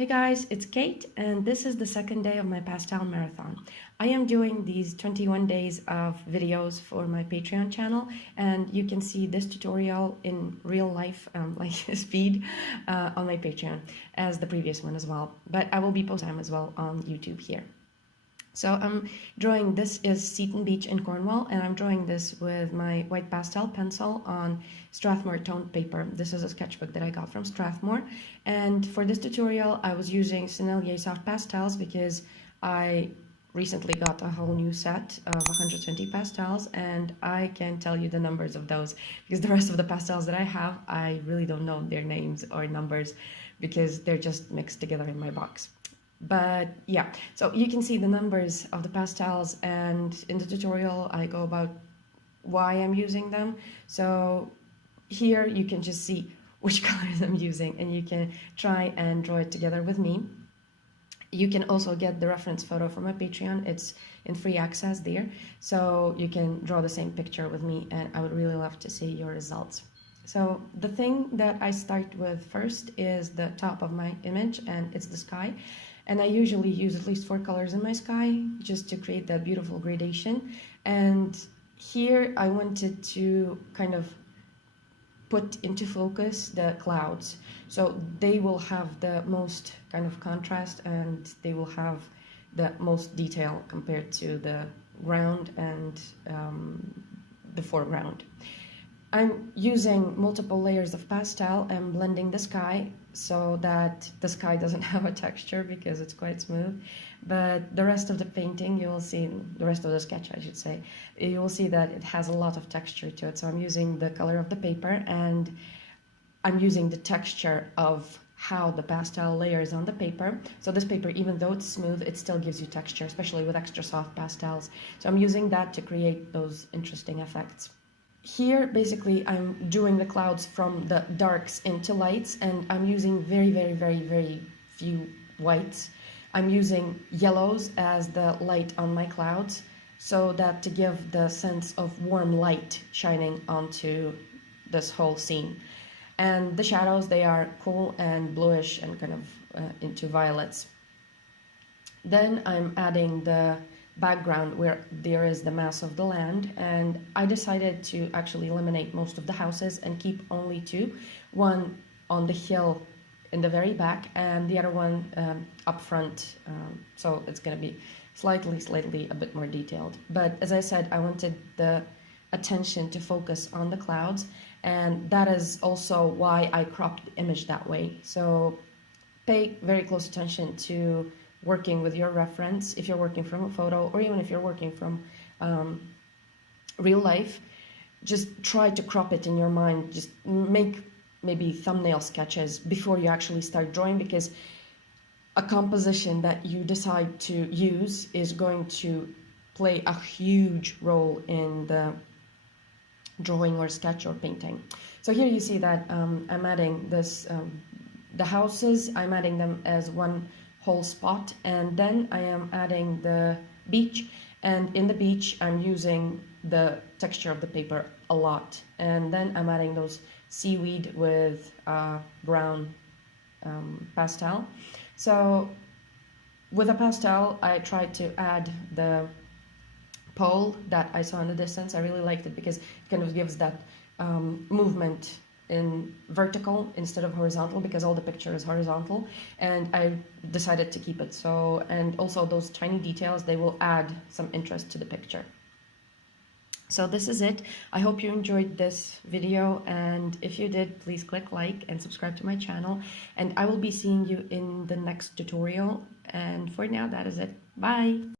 Hey guys, it's Kate, and this is the second day of my Pastel Marathon. I am doing these 21 days of videos for my Patreon channel, and you can see this tutorial in real life, like speed, on my Patreon, as the previous one as well. But I will be posting them as well on YouTube here. So I'm drawing, this is Seaton Beach in Cornwall, and I'm drawing this with my white pastel pencil on Strathmore toned paper. This is a sketchbook that I got from Strathmore, and for this tutorial I was using Sennelier soft pastels because I recently got a whole new set of 120 pastels, and I can tell you the numbers of those because the rest of the pastels that I have, I really don't know their names or numbers because they're just mixed together in my box. But yeah, so you can see the numbers of the pastels, and in the tutorial I go about why I'm using them. So here you can just see which colors I'm using, and you can try and draw it together with me. You can also get the reference photo from my Patreon. It's in free access there, so you can draw the same picture with me, and I would really love to see your results. So the thing that I start with first is the top of my image, and it's the sky. And I usually use at least 4 colors in my sky just to create that beautiful gradation. And here I wanted to kind of put into focus the clouds. So they will have the most kind of contrast, and they will have the most detail compared to the ground and the foreground. I'm using multiple layers of pastel and blending the sky so that the sky doesn't have a texture because it's quite smooth. But the rest of the painting, you will see, the rest of the sketch I should say, you will see that it has a lot of texture to it. So I'm using the color of the paper, and I'm using the texture of how the pastel layers on the paper. So this paper, even though it's smooth, it still gives you texture, especially with extra soft pastels. So I'm using that to create those interesting effects. Here, basically, I'm doing the clouds from the darks into lights, and I'm using very few whites. I'm using yellows as the light on my clouds, so that to give the sense of warm light shining onto this whole scene. And the shadows, they are cool and bluish and kind of into violets. Then I'm adding the background where there is the mass of the land, and I decided to actually eliminate most of the houses and keep only 2, one on the hill in the very back and the other one up front, so it's going to be slightly a bit more detailed. But as I said, I wanted the attention to focus on the clouds, and that is also why I cropped the image that way. So pay very close attention to working with your reference if you're working from a photo, or even if you're working from real life. Just try to crop it in your mind. Just make maybe thumbnail sketches before you actually start drawing, because a composition that you decide to use is going to play a huge role in the drawing or sketch or painting. So here you see that I'm adding this, the houses, I'm adding them as one whole spot, and then I am adding the beach, and in the beach I'm using the texture of the paper a lot, and then I'm adding those seaweed with brown pastel. So with a pastel I tried to add the pole that I saw in the distance. I really liked it because it kind of gives that movement in vertical instead of horizontal, because all the picture is horizontal, and I decided to keep it so. And also those tiny details, they will add some interest to the picture. So this is it. I hope you enjoyed this video, and if you did, please click like and subscribe to my channel, and I will be seeing you in the next tutorial. And for now, that is it. Bye.